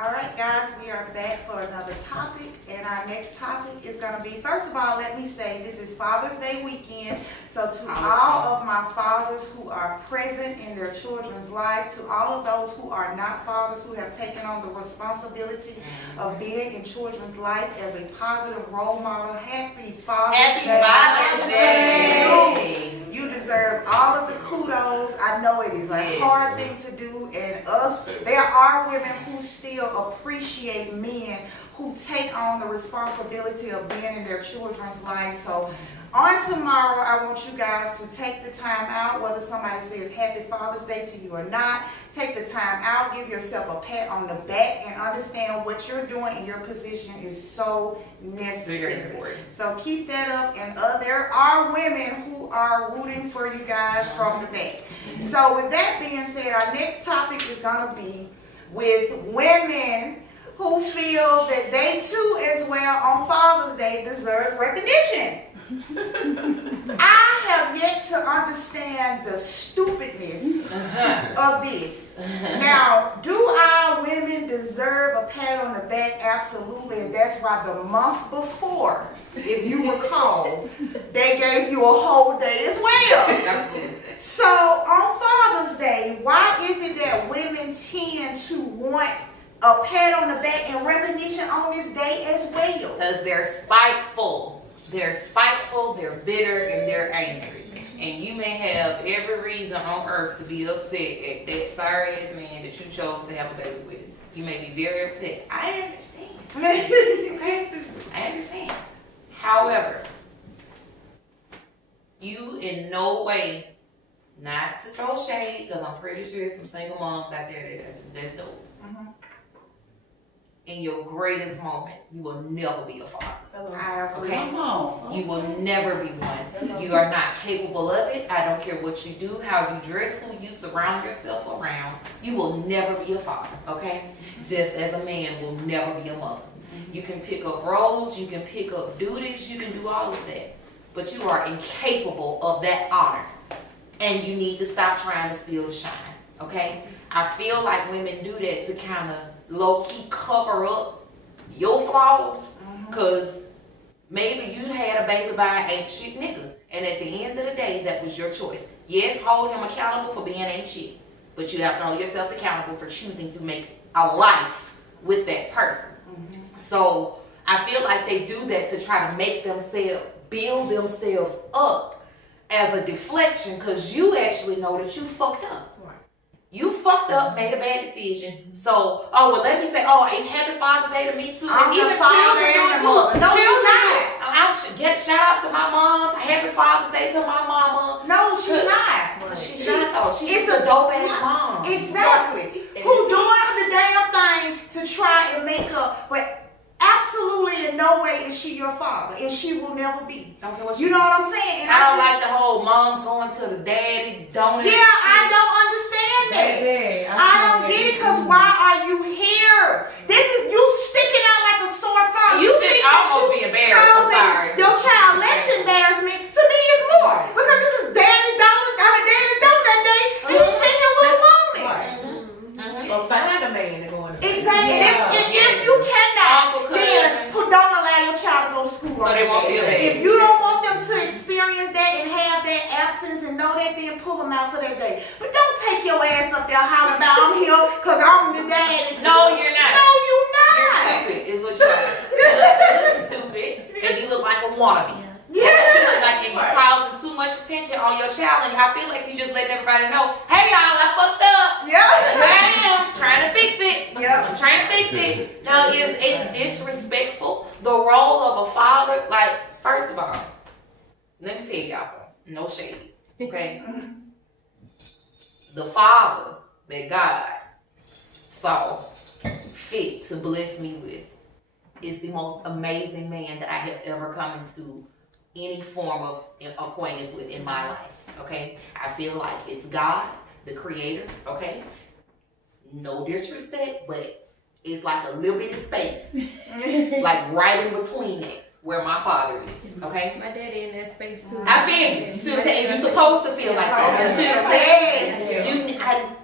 All right, guys, we are back for another topic, and our next topic is going to be, first of all, let me say this is Father's Day weekend, so to all of my fathers who are present in their children's life, to all of those who are not fathers, who have taken on the responsibility of being in children's life as a positive role model, happy Father's Day. You deserve all of the kudos. I know it is a hard thing to do, and there are women who still appreciate men who take on the responsibility of being in their children's life. So on tomorrow, I want you guys to take the time out, whether somebody says Happy Father's Day to you or not. Take the time out, give yourself a pat on the back, and understand what you're doing in your position is so necessary. So keep that up, and there are women who are rooting for you guys from the back. So with that being said, our next topic is going to be with women who feel that they too as well on Father's Day deserve recognition. I have yet to understand the stupidness of this. Now, do our women deserve a pat on the back? Absolutely, and that's why the month before, if you recall, they gave you a whole day as well. So on Father's Day, why is it that women tend to want a pat on the back and recognition on this day as well? Because they're spiteful. They're spiteful, they're bitter, and they're angry. And you may have every reason on earth to be upset at that sorry-ass man that you chose to have a baby with. You may be very upset. I understand. I understand. However, you in no way, not to throw shade, because I'm pretty sure there's some single moms out there that's dope. In your greatest moment, you will never be a father. Okay? Come on. You will never be one. You are not capable of it. I don't care what you do, how you dress, who you surround yourself around. You will never be a father, okay? Just as a man will never be a mother. You can pick up roles, you can pick up duties, you can do all of that. But you are incapable of that honor. And you need to stop trying to steal the shine, okay? I feel like women do that to kind of low-key cover up your flaws, because maybe you had a baby by an ain't shit nigga, and at the end of the day, that was your choice. Yes, hold him accountable for being ain't shit, but you have to hold yourself accountable for choosing to make a life with that person. So I feel like they do that to try to make themselves, build themselves up as a deflection, because you actually know that you fucked up. You fucked up, made a bad decision. So, let me say, it's Happy Father's Day to me too. And even children do it too. No, children do it. Shout out to my mom. Happy Father's Day to my mama. No, she's not. She's not though. She's a dope ass mom. Exactly. Who doing the damn thing to try and make up, but absolutely in no way is she your father, and she will never be. Don't care what you know what I'm saying? And I don't like the whole mom's going to the daddy donuts. Yeah, I don't understand that. I don't get it, because why are you here? This is you sticking out like a sore thumb. You should almost be embarrassed. I'm sorry. Your child less embarrassment to me is more, because this is daddy donut day, and he's sitting here with a woman. So find a man to go in. Exactly. If you cannot, then don't allow your child to go to school. So they won't feel bad. If you don't want them to experience that and have that absence and know that, then pull them out for that day. But don't take your ass up there hollering about I'm here because I'm the dad. No, you're not. No, you're not. You're stupid is what you are. You're stupid. And you look like a wannabe. Yeah. You look like if you're causing too much attention on your child, and I feel like you just letting everybody know, hey y'all, I fucked up. Yeah. I am trying to fix it. Yeah. I'm trying to fix it. No, it's disrespectful. The role of a father, like, first of all, let me tell y'all something. No shade. Okay? The father that God saw fit to bless me with is the most amazing man that I have ever come into any form of acquaintance with in my life, okay? I feel like it's God, the creator, okay? No disrespect, but it's like a little bit of space, like right in between it, where my father is, okay? My daddy in that space too. I feel you. You see what I'm saying? You're supposed to feel like that. You see what I'm saying?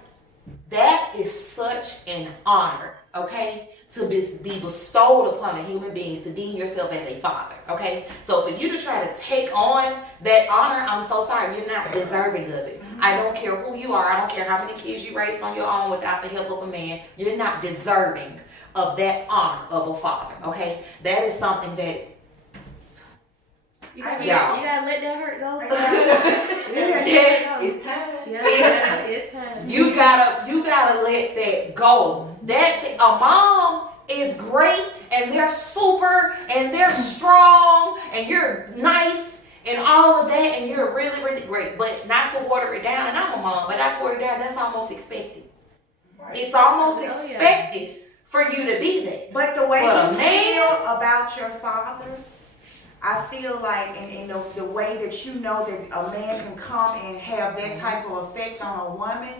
That is such an honor, okay, to be bestowed upon a human being, to deem yourself as a father, okay? So for you to try to take on that honor, I'm so sorry, you're not deserving of it. I don't care who you are. I don't care how many kids you raised on your own without the help of a man. You're not deserving of that honor of a father, okay? That is something that You gotta Yeah. let that hurt go. it's time. Yeah, it's time. you gotta let that go. That a mom is great and they're super and they're strong and you're nice and all of that and you're really, really great. But not to water it down, and I'm a mom, but not to water it down, that's almost expected. Right. It's almost Oh, yeah. expected for you to be that. But the way But a you man- feel about your father, I feel like, and the way that you know that a man can come and have that type of effect on a woman,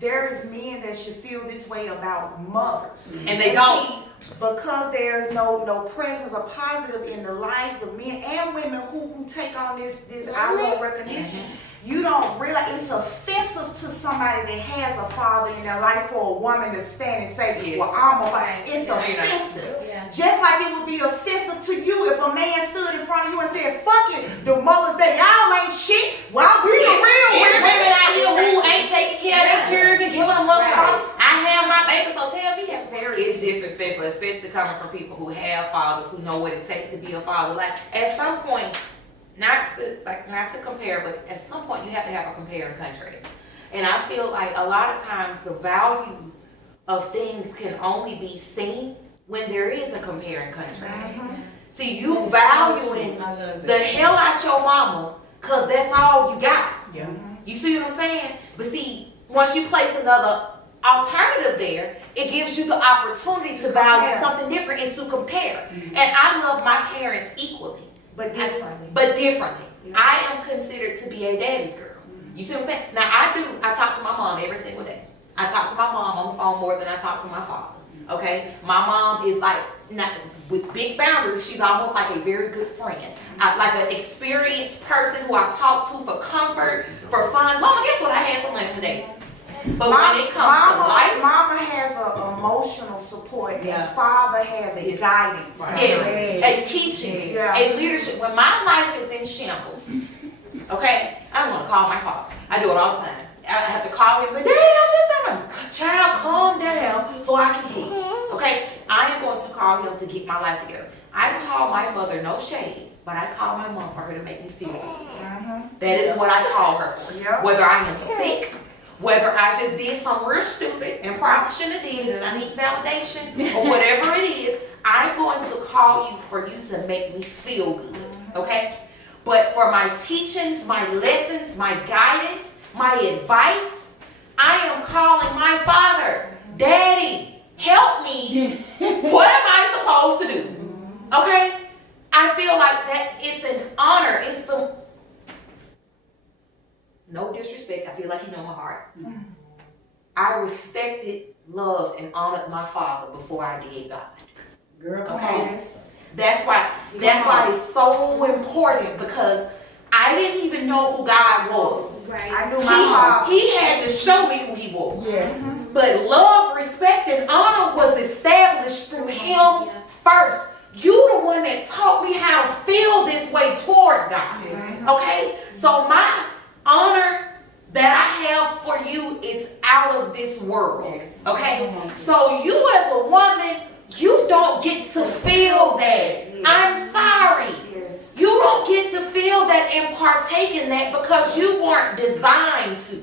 there is men that should feel this way about mothers. And they don't. See, because there's no presence or positive in the lives of men and women who take on this outward recognition. You don't realize it's offensive to somebody that has a father in their life for a woman to stand and say, Yes. well, I'm a father. It's Yeah. offensive. Yeah. Just like it would be offensive to you if a man stood in front of you and said, fuck it, the Mother's Day, y'all ain't shit. Well, we the real There's women. women out here who ain't taking care of their children, giving them up. Right. I have my baby, so tell me that's it's disrespectful, especially coming from people who have fathers, who know what it takes to be a father. Like at some point, not to compare, but at some point you have to have a compare and contrast. And I feel like a lot of times the value of things can only be seen when there is a compare and contrast. See, you valuing the hell out your mama because that's all you got. Yeah. You see what I'm saying? But see, once you place another alternative there, it gives you the opportunity to value Compare. something different and to compare. And I love my parents equally, But differently. but differently. Yeah. I am considered to be a daddy's girl. You see what I'm saying? Now I talk to my mom every single day. I talk to my mom on the phone more than I talk to my father. Okay? My mom is like, not with big boundaries, she's almost like a very good friend. Like an experienced person who I talk to for comfort, for fun. Mama, guess what I had for lunch today? But when it comes to life, Mama has an emotional support, Yeah. and father has a Yes. guidance. Right. yes, a teaching, Yeah. a leadership. When my life is in shambles, okay, I'm gonna call my father. I do it all the time. I have to call him and say, Daddy, child, calm down so I can hear. Okay, I am going to call him to get my life together. I call my mother, no shade, but I call my mom for her to make me feel good. That is what I call her for. Yeah. Whether I am sick, whether I just did something real stupid and probably shouldn't have did it and I need validation or whatever it is, I'm going to call you for you to make me feel good, okay? But for my teachings, my lessons, my guidance, my advice, I am calling my father. Daddy, help me. What am I supposed to do? Okay? I feel like that it's an honor. It's the, no disrespect, I feel like you know my heart. I respected, loved, and honored my father before I did God. Girl, Okay. Yes. That's why it's so important, because I didn't even know who God was. Right. I knew my father. He had to show me who he was. Yes. But love, respect, and honor was established through him first. You the one that taught me how to feel this way towards God. Okay? So my honor that I have for you is out of this world. Yes. Okay? So you as a woman, you don't get to feel that. I'm sorry. Yes. You don't get to feel that and partake in that because you weren't designed to.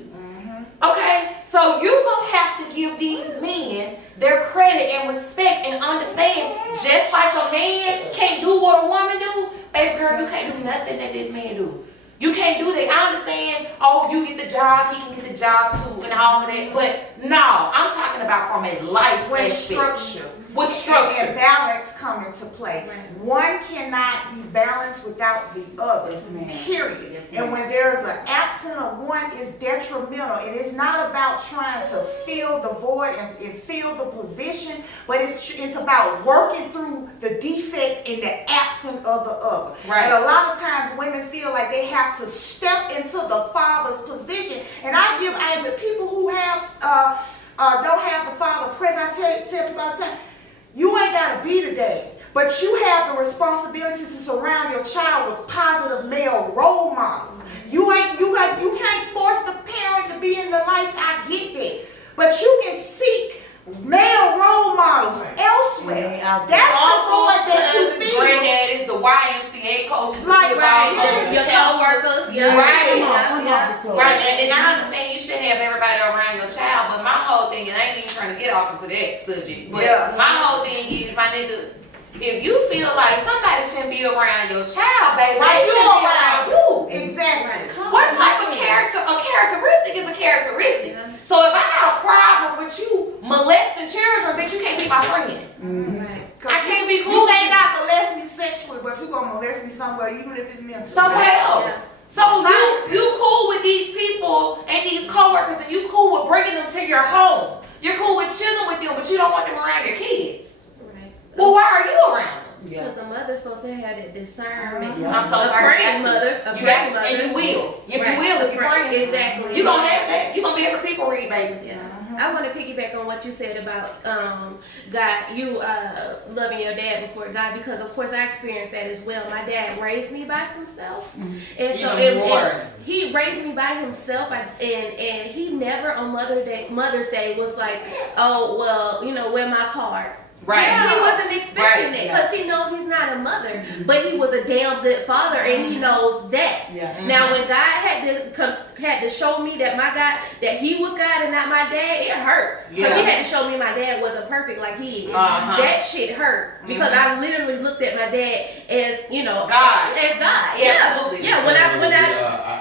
Okay? So you're going to have to give these men their credit and respect and understand, just like a man can't do what a woman do, baby girl, you can't do nothing that this man do. You can't do that. I understand, oh, you get the job, he can get the job too, and all of that. But no, I'm talking about from a life With aspect. structure. With structure. And balance come into play. Right. One cannot be balanced without the other. Yes, ma'am. Period. Yes, ma'am. And when there's an absence of one, it's detrimental. And it's not about trying to fill the void and fill the position, but it's about working through the defect in the absence of the other. Right. And a lot of times women feel like they have to step into the father's position. And I the people who have don't have the father present. I tell people all the time, you ain't gotta be the dad, but you have the responsibility to surround your child with positive male role models. You can't force the parent to be in the life. I get that, but you can seek male role models elsewhere. That's the void that you feel. Granddaddies, the YMCA coaches, the Like, football right, coaches, Your co-workers, yeah. Right. Yeah. Right, and I understand you should have everybody around your child, but my whole thing, and I ain't even trying to get off into that subject, but Yeah. my whole thing is, my nigga, if you feel like somebody shouldn't be around your child, baby, Right, they you shouldn't be around. around you. Exactly. What type of characteristic is a characteristic? So if I got a problem with you molesting children, bitch, you can't be my friend. Right. I can't be You cool with may you. not molest me sexually, but you gonna molest me somewhere, even if it's mental. Somewhere else. Yeah. So you cool with these people and these coworkers, and you cool with bringing them to your home. You're cool with chilling with them, but you don't want them around your kids. Right. Well, why are you around them? Because the mother's supposed to have that discernment. Yeah. I'm so A sorry. praying mother. A You praying got to, and you will. If Right. you will, if you bring it, Exactly. you gonna have that. You gonna be able to people read, baby. Yeah. I want to piggyback on what you said about God, you loving your dad before God, because of course I experienced that as well. My dad raised me by himself, and so Even more. and he raised me by himself. And he never on Mother's Day was like, oh well, you know, wear my card. Right. Yeah, he wasn't expecting Right. that because he knows he's not a mother, but he was a damn good father, and he knows that. Yeah. Now, when God had to show me that that he was God and not my dad, it hurt because Yeah. he had to show me my dad wasn't perfect like he is. Uh-huh. That shit hurt because I literally looked at my dad as, you know, God. as God. Yeah, Yeah, absolutely. yeah.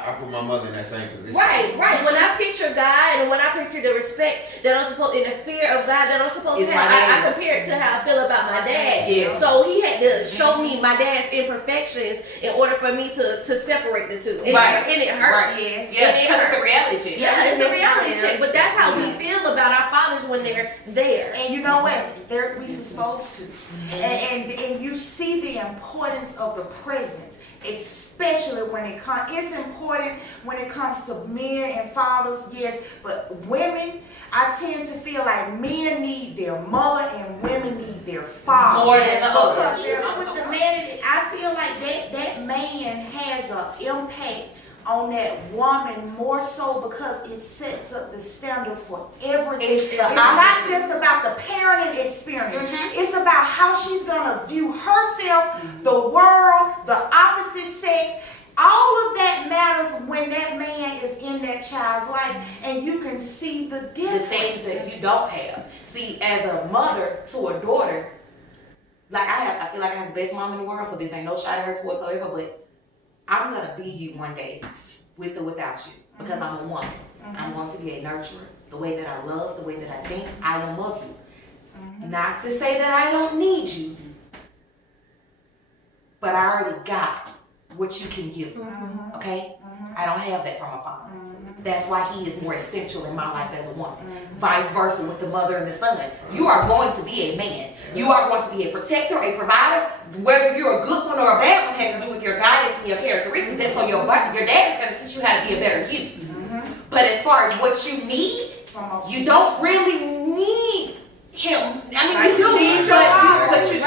I put my mother in that same position. Right. When I picture God and when I picture the respect that I'm supposed, and the fear of God that I'm supposed It's to my have, dad. I compare it to how I feel about my dad. Yes. So he had to show me my dad's imperfections in order for me to separate the two. And, Right. and it hurt. Right. Yes. Yeah, And it because it's hurt. a reality check. Yeah, it's a reality necessary. check. But that's how we feel about our fathers when they're there. And you know what? We supposed to. And you see the importance of the presence, especially when it comes. It's important when it comes to men and fathers, yes, but women, I tend to feel like men need their mother and women need their father. More than the Because other. with the man, I feel like that man has an impact on that woman more so because it sets up the standard for everything. It's It's the not opposite. just about the parenting experience. It's about how she's gonna view herself, the world, the opposite sex. All of that matters when that man is in that child's life, and you can see the The difference. things that you don't have. See, as a mother to a daughter, like I feel like I have the best mom in the world, so this ain't no shot at her whatsoever, but I'm gonna be you one day, with or without you, because I'm a woman. I'm going to be a nurturer. The way that I love, the way that I think, I am of you. Not to say that I don't need you, but I already got what you can give me. Okay? I don't have that from my father. That's why he is more essential in my life as a woman. Vice versa with the mother and the son. You are going to be a man. You are going to be a protector, a provider. Whether you're a good one or a bad one has to do with your guidance and your characteristics. That's on your dad is going to teach you how to be a better you. But as far as what you need, you don't really need him. I mean, you do, but you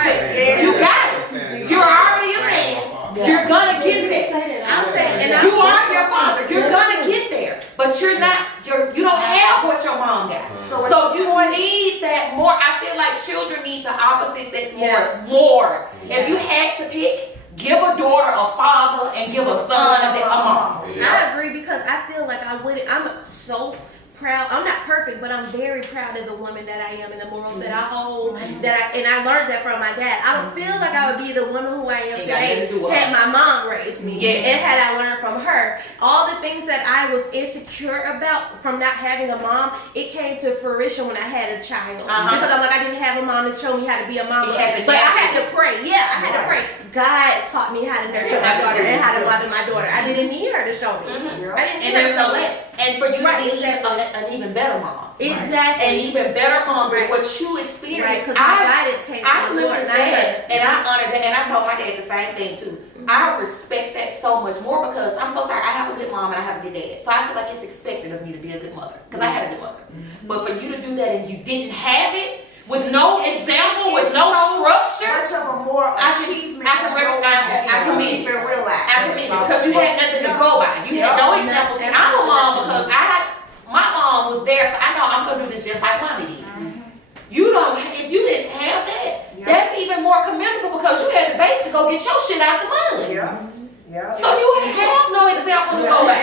got it. You're already a man. You're gonna get there. I'm saying, and You are your father. You're gonna get there, but you're not. You don't have what your mom got. So you need that more. I feel like children need the opposite sex more. If you had to pick, give a daughter a father and give a son a mom. I agree because I feel like I'm so proud. I'm not perfect, but I'm very proud of the woman that I am and the morals that I hold. And I learned that from my dad. I don't feel like I would be the woman who I am today had my mom raised me, and had I learned from her. All the things that I was insecure about from not having a mom, it came to fruition when I had a child. Because I'm like, I didn't have a mom to show me how to be a mom, but I had to pray. Yeah, I had to pray. God taught me how to nurture my daughter and how to mother my daughter. I didn't need her to show me. I didn't need her to show me. And for you to be an even better mom. Exactly. An even better mom than what you experienced. Right, because my guidance came I from the look Lord, at not her. that, and I honor that, and I told my dad the same thing too. I respect that so much more because I'm so sorry. I have a good mom and I have a good dad. So I feel like it's expected of me to be a good mother because I had a good mother. But for you to do that and you didn't have it, with no example, with no structure, much of a moral achievement. I can recognize, I commend you. I commend you because you had nothing to go by. You had no examples. And I'm a mom because my mom was there. So I know I'm gonna do this just like mommy did. You don't. If you didn't have that, that's even more commendable because you had to basically go get your shit out the mud. Yeah. So you ain't have no example to go by.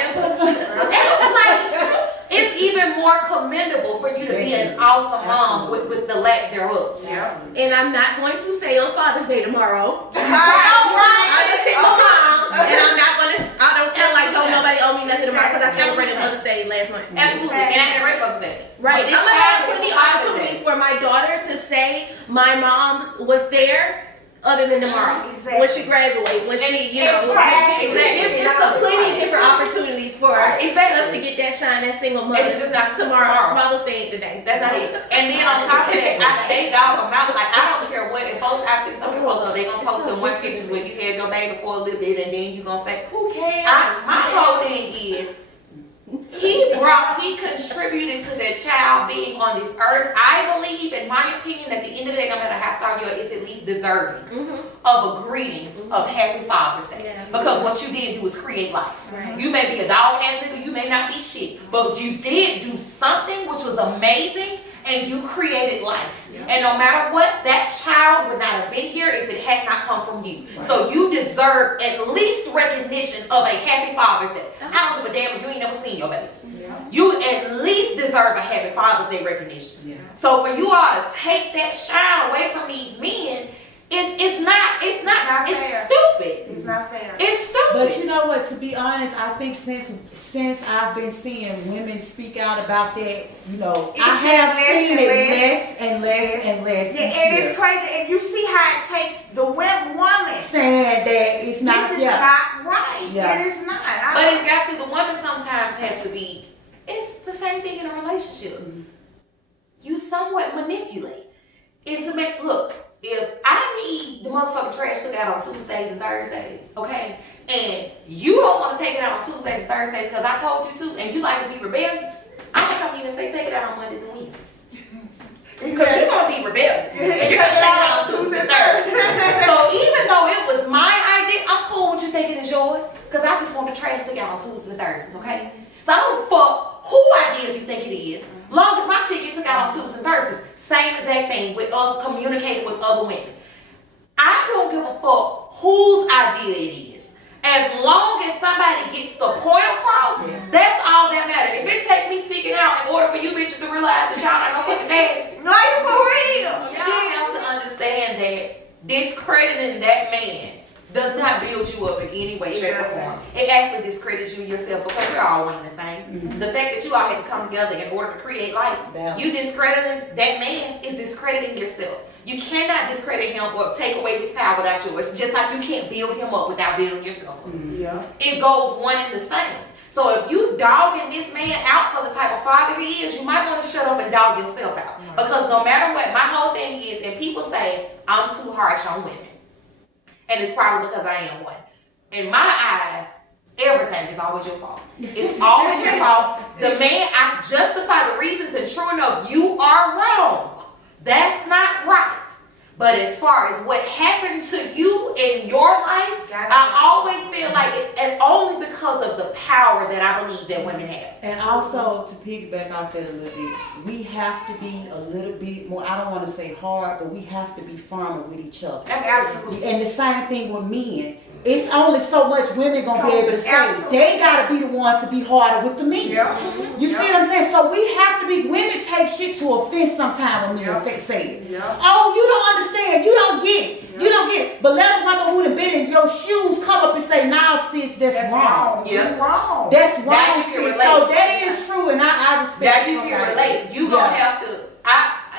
Like, it's even more commendable for you to be an awesome mom with the lack thereof. Yeah. And I'm not going to say on Father's Day tomorrow. I know, right? I'm a single mom, and I'm not gonna. I don't feel like nobody owe me nothing tomorrow because I celebrated Mother's Day last month. Absolutely, and I didn't Mother's Day. Right. But I'm gonna have this plenty Father's of opportunities for my daughter to say my mom was there. Other than tomorrow, Exactly. when she graduates, when she, you know, Exactly. there's so plenty of different opportunities for us to get that shine, that single mother. It's just not tomorrow. Mother's Day ain't today. That's not it. And then on top of that, they dog them out. Like, I don't care what. If folks, I see some people post, they gonna post them one pictures when you had your baby for a little bit, and then you gonna say, Who cares? my whole thing is, he contributed to that child being on this earth. I believe, in my opinion, at the end of the day, no matter how sorry you are, it's at least deserving of a greeting of Happy Father's Day. Yeah. Because what you did do was create life. Right. You may be a dog ass nigga, you may not be shit, but you did do something which was amazing, and you created life. Yeah. And no matter what, that child would not have been here if it had not come from you. Right. So you deserve at least recognition of a Happy Father's Day. I don't give a damn if you ain't never seen your baby. Yeah. You at least deserve a Happy Father's Day recognition. Yeah. So for you all to take that shine away from these men, it's stupid. It's not fair. It's stupid. But you know what? To be honest, I think since I've been seeing women speak out about that, you know, I have seen it less and less and less. Yeah, and it's crazy. And you see how it takes the woman saying that it's not. This is not right. Yeah. It is not. But it's got to. The woman sometimes has to be. It's the same thing in a relationship. You somewhat manipulate to make look. If I need the motherfucking trash took out on Tuesdays and Thursdays, okay, and you don't want to take it out on Tuesdays and Thursdays because I told you to, and you like to be rebellious, I'm not gonna even say take it out on Mondays and Wednesdays. Because you're gonna be rebellious. And you're gonna take it out on Tuesdays and Thursdays. So even though it was my idea, I'm cool with you thinking it's yours, because I just want the trash took out on Tuesdays and Thursdays, okay? So I don't fuck who idea you think it is. Long as my shit gets took out on Tuesdays and Thursdays. Same exact thing with us communicating with other women. I don't give a fuck whose idea it is. As long as somebody gets the point across, that's all that matters. If it take me speaking out in order for you bitches to realize that y'all not no fucking daddies, like for real, y'all have to understand that discrediting that man does not build you up in any way, shape, or form. It actually discredits you yourself because we're all one and the same. The fact that you all had to come together in order to create life, you discrediting that man is discrediting yourself. You cannot discredit him or take away his power without yours. Just like you can't build him up without building yourself up. It goes one and the same. So if you dogging this man out for the type of father he is, you might want to shut up and dog yourself out. Because no matter what, my whole thing is, and people say, I'm too harsh on women. And it's probably because I am one. In my eyes, everything is always your fault. It's always your fault. The man, I justify the reasons, and true enough, you are wrong. That's not right. But as far as what happened to you in your life, I always feel like it, and only because of the power that I believe that women have. And also, to piggyback off that a little bit, we have to be a little bit more, I don't want to say hard, but we have to be firmer with each other. Absolutely. And the same thing with men. It's only so much women gonna be able to say. They gotta be the ones to be harder with the men. You see what I'm saying? So we have to be, women take shit to offense sometimes when men say it. Oh, you don't understand, you don't get it. You don't get it. But let a woman who done been in your shoes come up and say, nah, sis, that's wrong. You're wrong. That's wrong, sis. Relate. So that is true, and I respect that. You can relate. You gonna have to,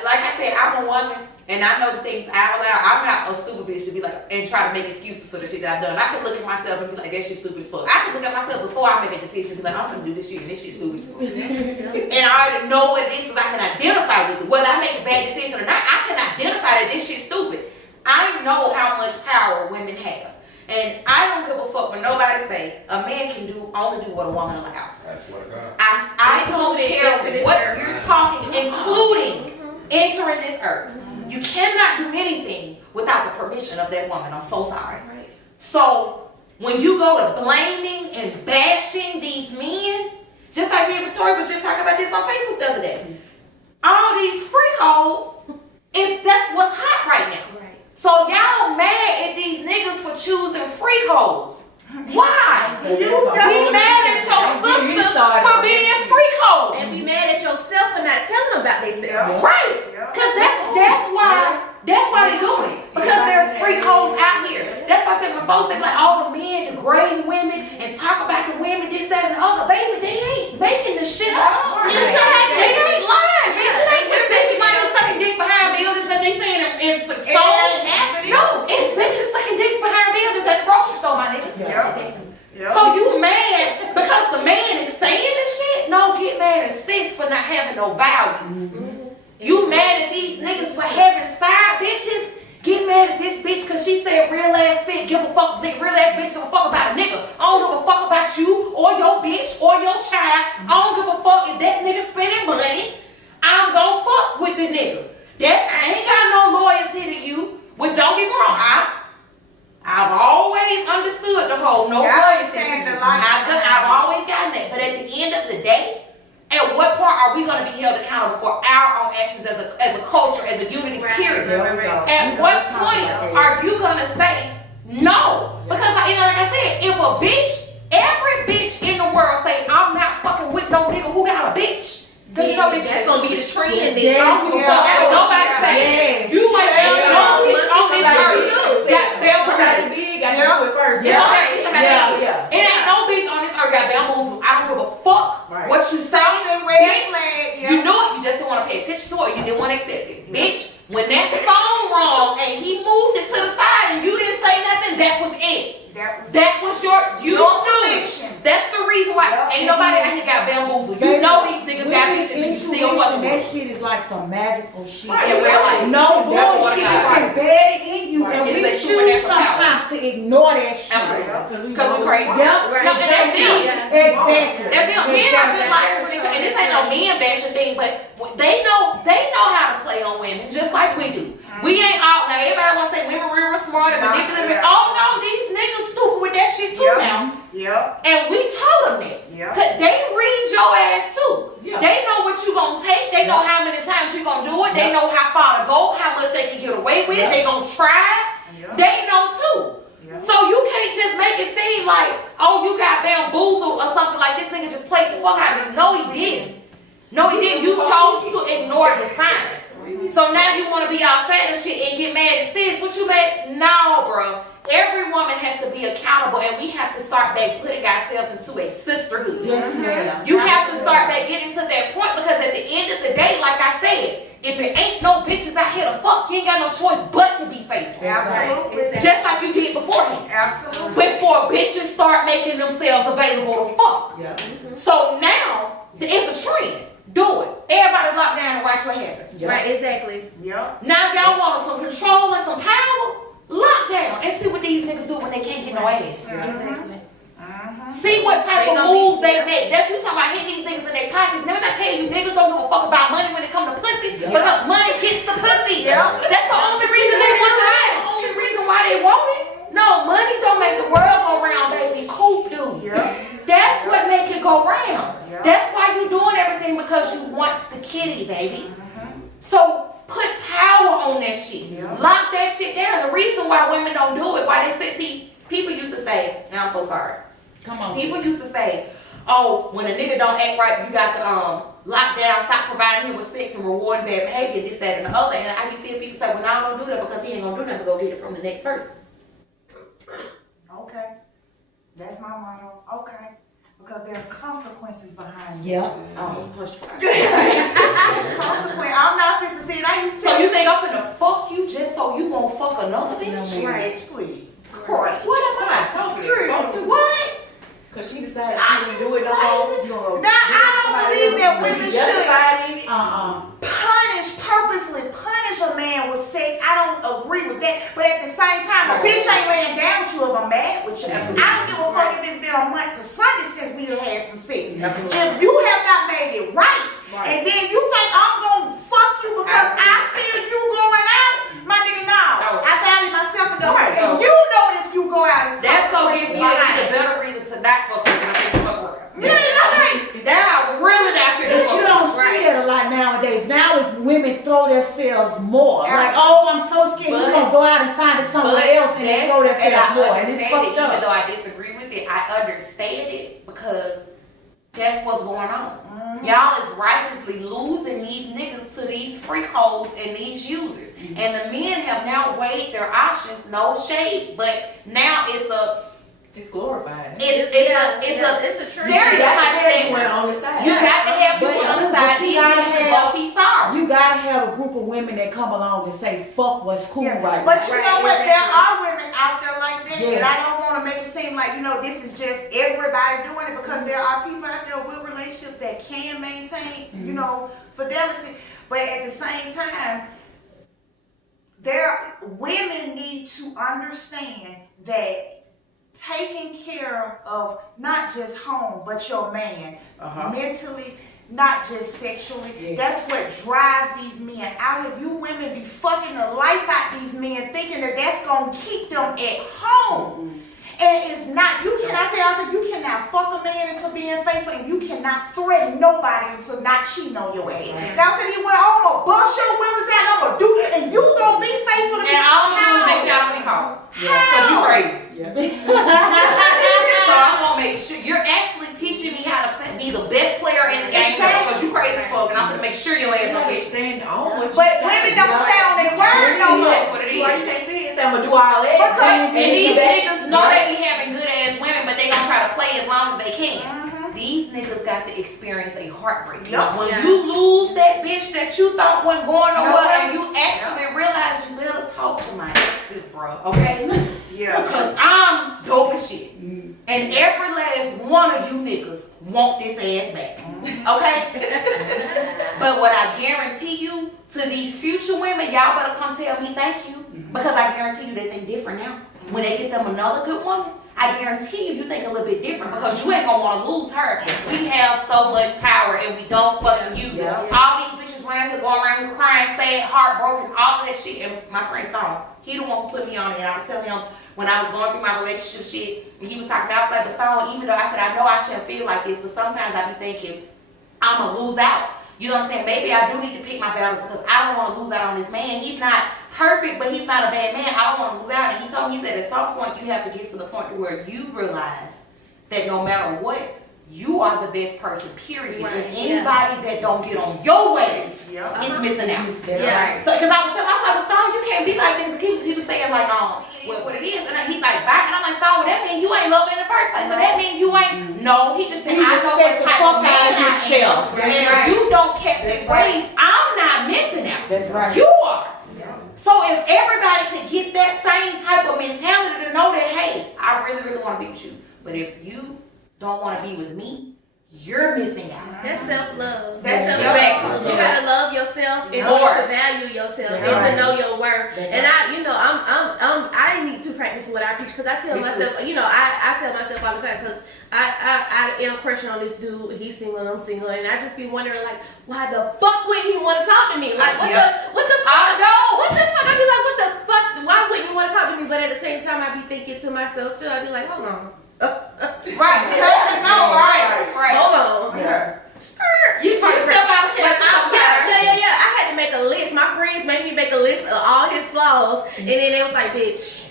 like I said, I'm a woman. And I know the things I allow. I'm not a stupid bitch to be like and try to make excuses for the shit that I've done. I can look at myself and be like, that shit stupid as fuck. I can look at myself before I make a decision and be like, I'm gonna do this shit and this shit stupid as fuck. And I already know what it is because I can identify with it. Whether I make a bad decision or not, I can identify that this shit's stupid. I know how much power women have. And I don't give a fuck what nobody say. A man can only do what a woman allows. I swear to God. I don't Including care into this what earth. you're talking, including entering this earth. You cannot do anything without the permission of that woman. I'm so sorry. Right. So when you go to blaming and bashing these men, just like me and Victoria was just talking about this on Facebook the other day. All these freak hoes, that's what's hot right now. Right. So y'all mad at these niggas for choosing freak hoes. Why? You be mad at your sisters for being freak hoes. And be mad at yourself for not telling them about themselves. Right. Cause that's why they doing it. Because there's freak hoes out here. That's why I said when folks they like all the men degrading women and talk about the women, this, that, and the other. Baby, they ain't making the shit up. They ain't lying. Bitch, it ain't just bitches might be sucking dick behind buildings that they saying it's the soul. No, it's bitches sucking dicks behind buildings at the grocery store, my nigga. So you mad because the man is saying this shit? No, get mad at sis for not having no values. You mad at these niggas for having side bitches? Get mad at this bitch because she said real ass fit, give a fuck, real ass bitch give a fuck about a nigga. I don't give a fuck about you or your bitch or your child. I don't give a fuck if that nigga spending money. I'm gonna fuck with the nigga. I ain't got no loyalty to you, which don't get me wrong. I've always understood the whole no loyalty. I've always gotten that. But at the end of the day, at what point are we going to be held accountable for our own actions as a culture, as a unity, period? At what point are you going to say no? Because, like I said, if a bitch, every bitch in the world say, I'm not fucking with no nigga who got a bitch. Because you know, bitch, that's going to be the trend. I don't give a fuck. Nobody say, you ain't no bitch on this earth got bamboozled. It ain't no bitch on this earth got bamboozled. I don't give a fuck what you say. Bitch, you knew it, you just didn't want to pay attention to it, you didn't want to accept it. Bitch, when that phone rung and he moved it to the side and you didn't say nothing, that was it. That was you knew. That's the reason why ain't nobody out here got bamboozled. You know these niggas got bitches and you still fucking that with them. shit is like some magical shit. In real life. No bullshit is embedded in you, and we It's a choose supernatural power. sometimes to ignore that shit. Because we crazy. Yeah, No, and that's them. exactly. That's them. Men are good liars when they come, and this ain't no men bashing thing, but they know how to play on women just like we do. We ain't all now. Everybody want to say women real smart and manipulative. Oh no, these niggas stupid with that shit too now. And we told them that. Cause they read your ass too. They know what you gonna take. They know how many times you gonna do it. They know how far to go, how much they can get away with it. They gonna try. They know too. So you can't just make it seem like, oh, you got bamboozled or something like this nigga just played the fuck out of you. No, he didn't. No, he didn't. You chose to ignore the signs. So now you want to be all fat and shit and get mad at sis. What you mad? No, bro. Every woman has to be accountable, and we have to start back putting ourselves into a sisterhood. Yes, ma'am. You have to start back getting to that point, because at the end of the day, like I said, if it ain't no bitches out here to fuck, you ain't got no choice but to be faithful. Absolutely. Just like you did beforehand. Absolutely. Before bitches start making themselves available to fuck. So now, it's a trend. Do it. Everybody lock down and watch what happens. Right, exactly. Now y'all want some control and some power? Lock down and see what these niggas do when they can't get no ass. Exactly. See what type of moves they make. That's you talking about hitting these niggas in their pockets. Never I tell you, niggas don't give a fuck about money when it comes to pussy, because money gets the pussy. That's the only reason they want it. The only reason why they want it. No, money don't make the world go round, baby. Coop do. That's what make it go round. That's why you doing everything, because you want the kitty, baby. So put power on that shit. Lock that shit down. The reason why women don't do it, why they say, see, people used to say, and I'm so sorry. Come on. People used to say, oh, when a nigga don't act right, you got to lock down, stop providing him with sex and rewarding bad behavior, this, that, and the other. And I used to hear people say, well, no, I don't do that because he ain't gonna do nothing but go get it from the next person. Okay. That's my motto. Okay. Because there's consequences behind it. Yeah. Consequence. I'm not fit to see it. I used to So you think I'm finna fuck you just so you won't fuck another bitch? right, please. Correct. What am I? What? Because she decided she didn't do it no more. Now, I don't believe that women should should purposely punish a man with sex. I don't agree agree with that. But at the same time, a bitch ain't laying down with you if I'm mad with you. I don't give a fuck if it's been a month to Sunday since we done had some sex. If you have not made it right, and then you think I'm gonna fuck you because I feel you going out, my nigga, no. I value myself enough. And you know if you go out and that's gonna give me a better reason to not fuck with you. I think fuck with her. That really not fit. But you don't see that a lot nowadays. Now it's women throw themselves more. Like, oh, I'm so scared. You're going to go out and find it somewhere else and then throw themselves more. And it's fucked up. Even though I disagree with it, I understand it because that's what's going on. Y'all is righteously losing these niggas to these freak hoes and these users. And the men have now weighed their options, no shade, but now It's glorified. it's a trend. stereotype thing. On the side. You got to have people on the side. These niggas both be sorry. You gotta have a group of women that come along and say, fuck what's cool right But now. you know what? There are women out there like that, Yes. and I don't want to make it seem like, this is just everybody doing it, because there are people out there with relationships that can maintain, fidelity. But at the same time, women need to understand that taking care of not just home, but your man, mentally, not just sexually. Yes. That's what drives these men out here. You women be fucking the life out these men, thinking that that's gonna keep them at home. And it's not. You cannot fuck a man into being faithful, and you cannot threaten nobody into not cheating on your ass. Now, I'm gonna bust your windows out, I'm gonna do, and you gonna be faithful to me. And all I'm gonna do is make sure I don't be caught. Because you crazy. So I'm gonna make sure you're actually teaching me how to be the best player in the game because you crazy as fuck, and I'm gonna make sure your ass don't get. Stand on what you But say. women don't stay on their word no more. That's what it Why you is. can't see it? I'm gonna do all that. And these niggas know they be having good ass women, but they gonna try to play as long as they can. These niggas got to experience a heartbreak. Yup. When you lose that bitch that you thought wasn't going nowhere, and you actually realize you better talk to my exes, bro. Okay? Yeah. Because I'm dope as shit. And every last one of you niggas want this ass back. Okay? But what I guarantee you, to these future women, y'all better come tell me thank you. Because I guarantee you they think different now. When they get them another good woman, I guarantee you think a little bit different because you ain't gonna want to lose her. We have so much power and we don't fucking use it. All these bitches around here going around here crying, sad, heartbroken, all of that shit. And my friend Stone, he the one who put me on it. And I was telling him when I was going through my relationship shit, and he was talking, I was like, but Stone, even though I said I know I shouldn't feel like this, but sometimes I be thinking I'm gonna lose out. You know what I'm saying? Maybe I do need to pick my battles because I don't want to lose out on this man. He's not perfect, but he's not a bad man. I don't want to lose out. And he told me that at some point you have to get to the point where you realize that no matter what, you are the best person, period. Right. And anybody that don't get on your wave is missing out. Yeah. So, because I was like, Stone, you can't be like this. He was saying like, what it is. And he's like, bye. And I'm like, Stone, well, that means you ain't loving in the first place. So that means you ain't. No, he just said, I know what type of man I am. And if you don't catch this wave, I'm not missing out. That's right. You are. So if everybody could get that same type of mentality to know that, hey, I really, really want to be with you. But if you don't want to be with me, you're missing out. That's self-love. That's self-love. You gotta love yourself in order to value yourself and to know your worth. And I need to practice what I preach because I tell myself, I tell myself all the time because I am crushing on this dude. He's single, I'm single, and I just be wondering like, why the fuck wouldn't he want to talk to me? Like what the fuck? I be like, what the fuck? Why wouldn't you want to talk to me? But at the same time, I be thinking to myself too. I be like, hold on. Right. Hold on. Yeah. You step out of here. Yeah. I had to make a list. My friends made me make a list of all his flaws, and then they was like, bitch,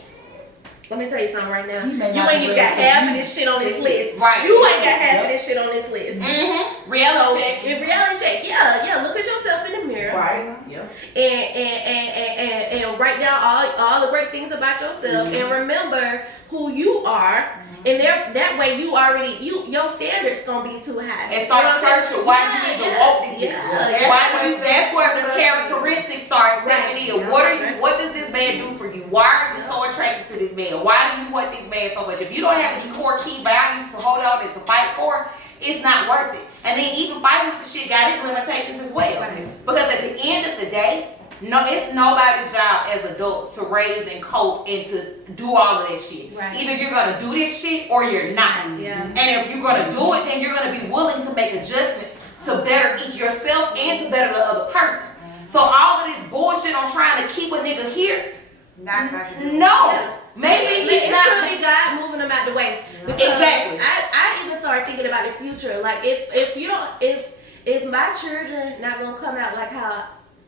let me tell you something right now. You ain't even got half of this shit on this list. Right. You ain't got half of this shit on this list. Reality check. In reality check. Yeah. Look at yourself in the mirror. Right. Yeah. And write down all the great things about yourself, and remember who you are. And that way you already your standards gonna be too high. And start searching why you need to walk these people. That's where the characteristics start stepping in. What does this man do for you? Why are you so attracted to this man? Why do you want this man so much? If you don't have any core key values to hold on and to fight for, it's not worth it. And then even fighting with the shit got its limitations as well. Because at the end of the day, No, it's nobody's job as adults to raise and cope and to do all of that shit. Right. Either you're gonna do this shit or you're not. Yeah. And if you're gonna do it, then you're gonna be willing to make adjustments to better each yourself and to better the other person. So all of this bullshit on trying to keep a nigga here, Not got to do. no. Yeah. Maybe he's It not. could be God moving them out the way. Because Exactly. I even started thinking about the future. Like if you don't if my children not gonna come out like how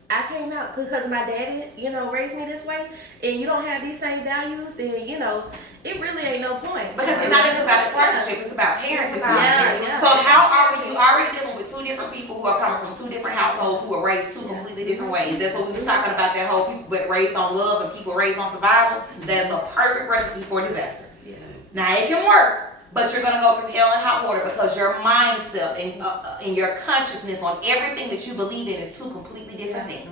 I came out because my daddy, raised me this way, and you don't have these same values, then it really ain't no point. Because it's not just about the partnership, it's about parenting too. Yeah. So how are you already dealing with two different people who are coming from two different households who were raised two completely different ways? That's what we was talking about, that whole people raised on love and people raised on survival. That's a perfect recipe for disaster. Yeah. Now it can work, but you're gonna go through hell and hot water because your mindset and your consciousness on everything that you believe in is two completely different things.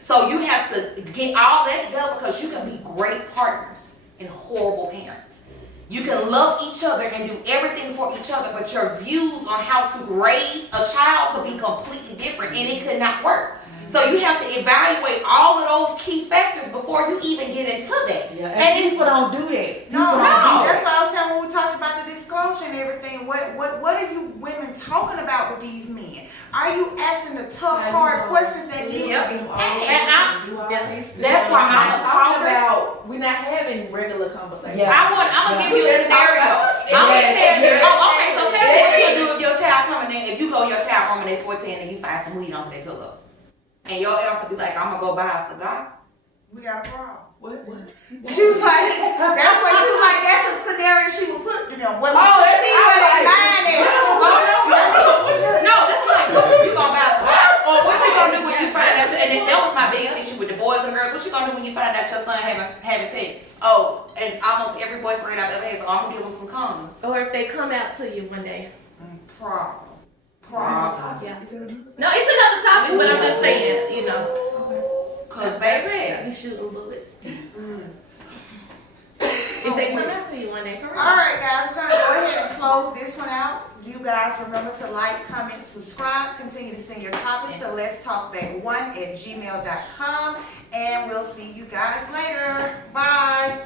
So you have to get all that together because you can be great partners and horrible parents. You can love each other and do everything for each other, but your views on how to raise a child could be completely different and it could not work. So you have to evaluate all of those key factors before you even get into that. Yeah, and people don't do that. No, People don't do that's that. what I was saying when we talked about the disclosure and everything. What are you women talking about with these men? Are you asking the tough, hard questions that need to be asked? That's why I'm a talker. about. We're not having regular conversations. Yeah. I'm gonna give you a scenario. I'm gonna tell you. Oh, okay. So tell me what you do if your child coming in. If you go your child home and they 14 and you find some weed on their pillow, and your answer be like, "I'm gonna go buy a cigar." We got a problem. What? She was like, that's what she was like. That's a scenario she would put to them. What Oh, that's see where they right. mind is. No, that's like, what you gonna buy a cigar? Or what you gonna do when you find out? And that was my biggest issue with the boys and girls. What you gonna do when you find out your son having sex? Oh, and almost every boyfriend I've ever had, so I'm gonna give him some condoms. Or if they come out to you one day. Problem. Yeah. No, it's another topic, but I'm just saying, Cause baby, be shooting bullets. If they come out to you one day, for real. All right, guys, we're gonna go ahead and close this one out. You guys remember to like, comment, subscribe. Continue to send your topics to letstalkback1@gmail.com, and we'll see you guys later. Bye.